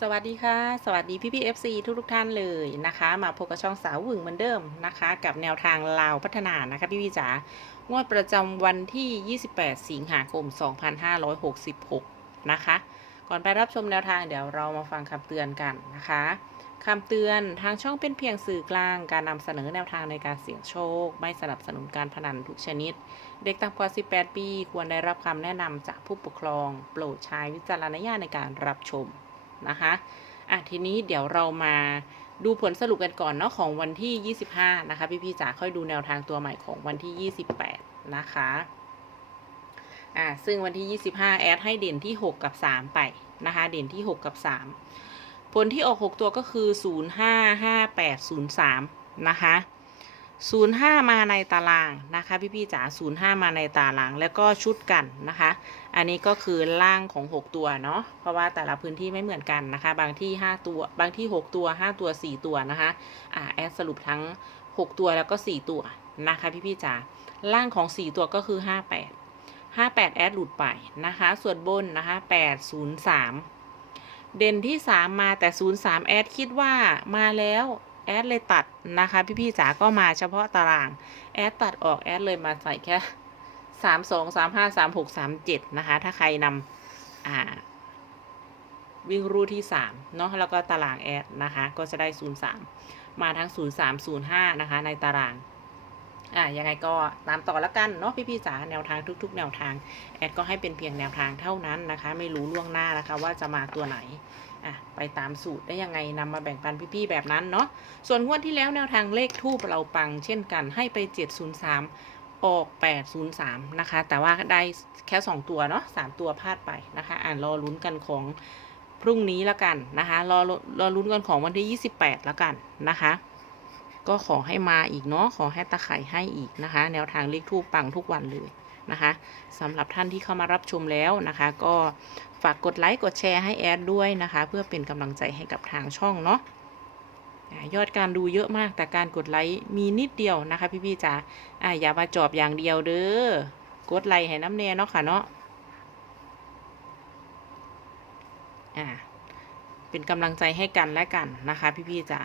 สวัสดีค่ะ สวัสดีพี่พี่เอฟซีทุกทุกท่านเลยนะคะ มาพบกับช่องสาวหวึงเหมือนเดิมนะคะ กับแนวทางลาวพัฒนานะคะพี่พี่จ๋างวดประจำวันที่ 28 สิงหาคม 2566 นะคะ ก่อนไปรับชมแนวทางเดี๋ยวเรามาฟังคำเตือนกันนะคะคำเตือนทางช่องเป็นเพียงสื่อกลาง การนำเสนอแนวทางในการเสี่ยงโชค ไม่สนับสนุนการพนันทุกชนิด เด็กต่ำกว่า 18 ปี ควรได้รับคำแนะนำจากผู้ปกครอง โปรดใช้วิจารณญาณในการรับชม นะคะอะทีนี้เดี๋ยวเรามาดูผลสรุปกันก่อนเนาะของวันที่ 25 นะคะ พี่พี่ๆจ๋าค่อยดูแนวทางตัวใหม่ของวันที่ 28 นะคะอะซึ่งวันที่ 25 แอดให้เด่นที่ 6 กับ 3 ไปนะคะ เด่นที่ 6 กับ 3 ผลที่ออก 6 ตัวก็คือ 055803 นะคะ 05 มาในตารางนะคะพี่ๆจ๋า05 มาในตารางแล้วก็ชุดกันนะคะ อันนี้ก็คือล่างของ 6 ตัวเนาะเพราะว่าแต่ละพื้นที่ไม่เหมือนกันนะคะ บางที่ 5 ตัวบางที่ 6 ตัว 5 ตัว 4 ตัวนะคะอ่าแอดสรุปทั้ง 6 ตัวแล้วก็ 4 ตัวนะคะพี่พี่ๆจ๋าล่างของ 4 ตัวก็คือ 58 58 แอดหลุดไปนะคะ ส่วนบนนะคะ 803 เด่นที่ 3 มาแต่ 03 แอดคิดว่ามาแล้ว แอดเลยตัดนะคะพี่พี่ๆจ๋าก็มาเฉพาะตาราง แอดตัดออกแอดเลยมาใส่แค่สามสองสามห้าสามหกสามเจ็ดนะคะ ถ้าใครนำอ่าวิ่งรูที่สามเนาะแล้วก็ตารางแอดนะคะ ก็จะได้ศูนย์สามมาทั้งศูนย์สามศูนย์ห้านะคะ ในตารางอ่ายังไงก็ตามต่อแล้วกันเนาะพี่ๆจ๋าแนวทางทุก ๆ แนวทาง แอดก็ให้เป็นเพียงแนวทางเท่านั้นนะคะ ไม่รู้ล่วงหน้านะคะ ว่าจะมาตัวไหน อะไปตามสูตรได้ยังไงนำมาแบ่งปันพี่ๆแบบนั้นเนาะส่วนงวดที่แล้วแนวทางเลขทูปเราปังเช่นกันให้ไป 703 ออก 803 นะคะ แต่ว่าได้แค่ 2 ตัวเนาะ3ตัวพลาดไปนะคะ อ่านรอลุ้นกันของพรุ่งนี้แล้วกันนะคะรอรอลุ้นกันของวันที่ 28 แล้วกันนะคะก็ขอให้มาอีกเนาะขอให้ตะไคร่ให้อีกนะคะ แนวทางเลขทูปปังทุกวันเลย นะคะสำหรับท่านที่เข้ามารับชมแล้วนะคะ ก็ฝากกดไลค์กดแชร์ให้แอดด้วยนะคะ เพื่อเป็นกำลังใจให้กับทางช่องเนาะยอดการดูเยอะมากแต่การกดไลค์มีนิดเดียวนะคะ พี่ๆจ๋าอะอย่ามาจอบอย่างเดียวเด้อกดไลค์ให้น้ำแน่เนาะค่ะเนาะอะเป็นกำลังใจให้กันและกันนะคะ พี่ๆจ๋า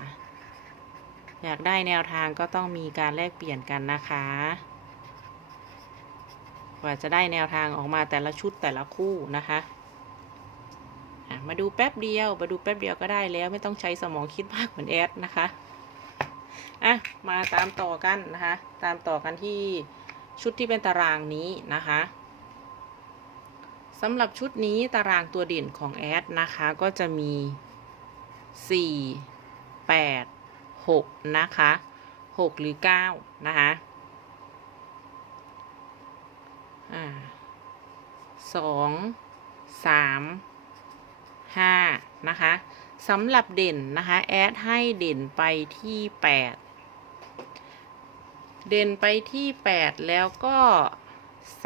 อยากได้แนวทางก็ต้องมีการแลกเปลี่ยนกันนะคะ กว่าจะได้แนวทางออกมาแต่ละชุดแต่ละคู่นะคะมาดูแป๊บเดียว มาดูแป๊บเดียวก็ได้แล้วไม่ต้องใช้สมองคิดมากเหมือนแอดนะคะอะมาตามต่อกันนะคะ ตามต่อกันที่ชุดที่เป็นตารางนี้นะคะสำหรับชุดนี้ตารางตัวเด่นของแอดนะคะก็จะมี 4 8 6 นะคะ 6 หรือ 9 นะคะอ่า สองสามห้านะคะสำหรับเด่นนะคะ แอดให้เด่นไปที่8เด่นไปที่8แล้วก็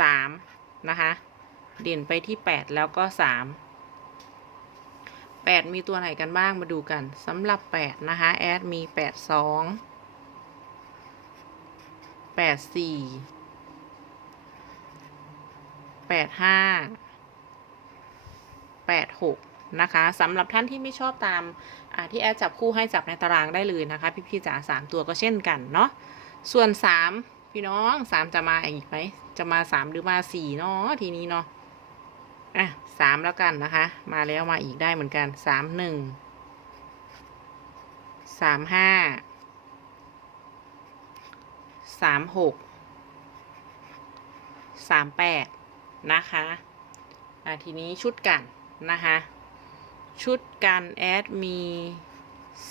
3นะคะ เด่นไปที่8แล้วก็3 8มีตัวไหนกันบ้างมาดูกันสำหรับ8นะคะ แอดมีแปดสองแปดสี่ 8 2 8 4 8 5 8 6นะคะสำหรับท่านที่ไม่ชอบตามที่แอดจับคู่ให้จับในตารางได้เลยนะคะ พี่ๆจ๋าสามตัวก็เช่นกันเนาะส่วนสามพี่น้องสามจะมาอีกไหมจะมาสามหรือมาสี่เนาะทีนี้เนาะอะสามแล้วกันนะคะ มาแล้วมาอีกได้เหมือนกันสามหนึ่งสามห้าสามหกสามแปด นะคะอะทีนี้ชุดกันนะคะ ชุดกันแอดมี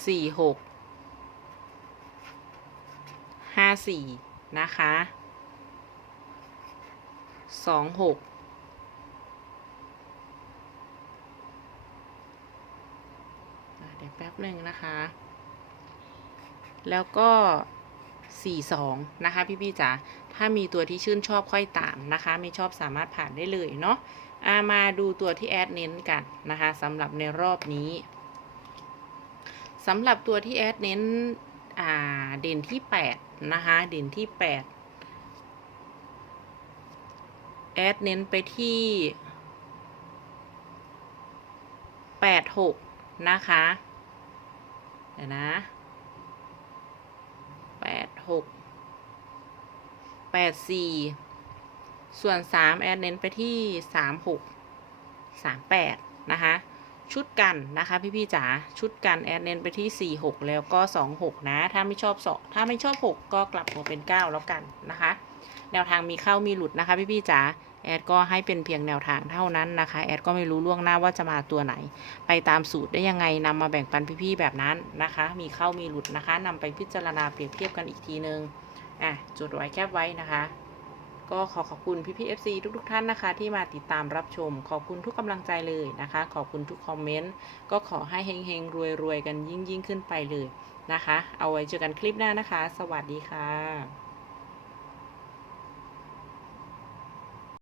สี่หกห้าสี่นะคะสองหกเดี๋ยวแป๊บหนึ่งนะคะ แล้วก็ สี่สองนะคะ พี่ๆจ๋าถ้ามีตัวที่ชื่นชอบค่อยตามนะคะ ไม่ชอบสามารถผ่านได้เลยเนาะอามาดูตัวที่แอดเน้นกันนะคะสำหรับในรอบนี้สำหรับตัวที่แอดเน้นเด่นที่แปดนะคะ เด่นที่แปดแอดเน้นไปที่แปดหกนะคะ เดี๋ยวนะ หกแปดสี่ส่วนสามแอดเน้นไปที่สามหกสามแปดนะคะ ชุดกันนะคะพี่พี่จ๋าชุดกันแอดเน้นไปที่4 6แล้วก็2 6นะ ถ้าไม่ชอบสองถ้าไม่ชอบ6ก็กลับมาเป็น9แล้วกันนะคะ แนวทางมีเข้ามีหลุดนะคะพี่พี่จ๋า แอดก็ให้เป็นเพียงแนวทางเท่านั้นนะคะ แอดก็ไม่รู้ล่วงหน้าว่าจะมาตัวไหน ไปตามสูตรได้ยังไงนำมาแบ่งปันพี่ๆแบบนั้นนะคะ มีเข้ามีหลุดนะคะนำไปพิจารณาเปรียบเทียบกันอีกทีนึงอะจดไว้แคบไว้นะคะ ก็ขอขอบคุณพี่พี่ FC ทุกๆท่านนะคะ ที่มาติดตามรับชม ขอบคุณทุกกำลังใจเลยนะคะ ขอบคุณทุกคอมเมนต์ก็ขอให้เฮงๆรวยๆกันยิ่งๆขึ้นไปเลยนะคะ เอาไว้เจอกันคลิปหน้านะคะ สวัสดีค่ะ